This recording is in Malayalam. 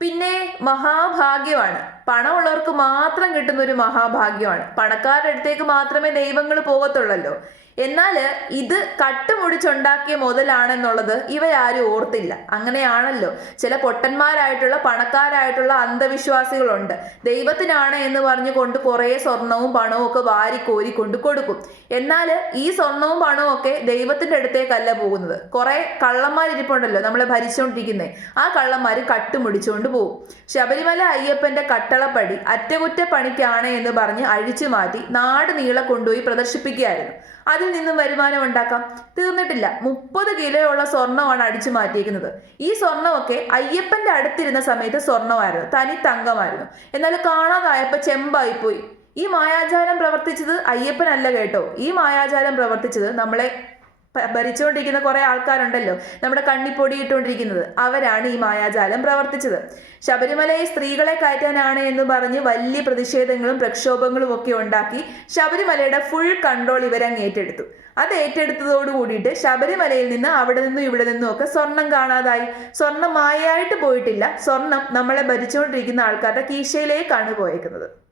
പിന്നെ മഹാഭാഗ്യമാണ്. പണമുള്ളവർക്ക് മാത്രം കിട്ടുന്ന ഒരു മഹാഭാഗ്യമാണ്. പണക്കാരുടെ അടുത്തേക്ക് മാത്രമേ ദൈവങ്ങൾ പോകത്തുള്ളല്ലോ. എന്നാൽ ഇത് കട്ടുമുടിച്ചുണ്ടാക്കിയ മുതലാണെന്നുള്ളത് ഇവരാരും ഓർത്തില്ല. അങ്ങനെയാണല്ലോ ചില പൊട്ടന്മാരായിട്ടുള്ള പണക്കാരായിട്ടുള്ള അന്ധവിശ്വാസികളുണ്ട്. ദൈവത്തിനാണ് എന്ന് പറഞ്ഞുകൊണ്ട് കുറേ സ്വർണവും പണവും ഒക്കെ വാരിക്കോരി കൊണ്ട് കൊടുക്കും. എന്നാൽ ഈ സ്വർണവും പണവും ഒക്കെ ദൈവത്തിന്റെ അടുത്തേക്കല്ല പോകുന്നത്. കുറെ കള്ളന്മാരിപ്പുണ്ടല്ലോ നമ്മളെ ഭരിച്ചുകൊണ്ടിരിക്കുന്നത്. ആ കള്ളന്മാർ കട്ടുമുടിച്ചുകൊണ്ട് പോകും. ശബരിമല അയ്യപ്പന്റെ കട്ടളപ്പടി അറ്റകുറ്റപ്പണിക്കാണ് എന്ന് പറഞ്ഞ് അഴിച്ചു മാറ്റി നാട് നീളെ കൊണ്ടുപോയി പ്രദർശിപ്പിക്കുകയായിരുന്നു. അതിൽ നിന്നും വരുമാനം ഉണ്ടാക്കാം. തീർന്നിട്ടില്ല. 30 കിലോയുള്ള സ്വർണ്ണമാണ് അടിച്ചു മാറ്റിയിരിക്കുന്നത്. ഈ സ്വർണ്ണമൊക്കെ അയ്യപ്പന്റെ അടുത്തിരുന്ന സമയത്ത് സ്വർണ്ണമായിരുന്നു, തനി തങ്കമായിരുന്നു. എന്നാൽ കാണാതായപ്പോൾ ചെമ്പായിപ്പോയി. ഈ മായാജാലം പ്രവർത്തിച്ചത് അയ്യപ്പനല്ല കേട്ടോ. ഈ മായാജാലം പ്രവർത്തിച്ചത് നമ്മളെ ഭരിച്ചുകൊണ്ടിരിക്കുന്ന കുറെ ആൾക്കാരുണ്ടല്ലോ, നമ്മുടെ കണ്ണിപ്പൊടിയിട്ടുകൊണ്ടിരിക്കുന്നത്. അവരാണ് ഈ മായാജാലം പ്രവർത്തിച്ചത്. ശബരിമലയിൽ സ്ത്രീകളെ കയറ്റാനാണ് എന്ന് പറഞ്ഞ് വലിയ പ്രതിഷേധങ്ങളും പ്രക്ഷോഭങ്ങളും ഒക്കെ ഉണ്ടാക്കി ശബരിമലയുടെ ഫുൾ കൺട്രോൾ ഇവരങ്ങ് ഏറ്റെടുത്തു. അത് ഏറ്റെടുത്തതോട് കൂടിയിട്ട് ശബരിമലയിൽ നിന്ന് അവിടെ നിന്നും ഇവിടെ നിന്നും ഒക്കെ സ്വർണം കാണാതായി. സ്വർണം മായയായിട്ട് പോയിട്ടില്ല. സ്വർണം നമ്മളെ ഭരിച്ചുകൊണ്ടിരിക്കുന്ന ആൾക്കാരുടെ കീശയിലേക്കാണ് പോയേക്കുന്നത്.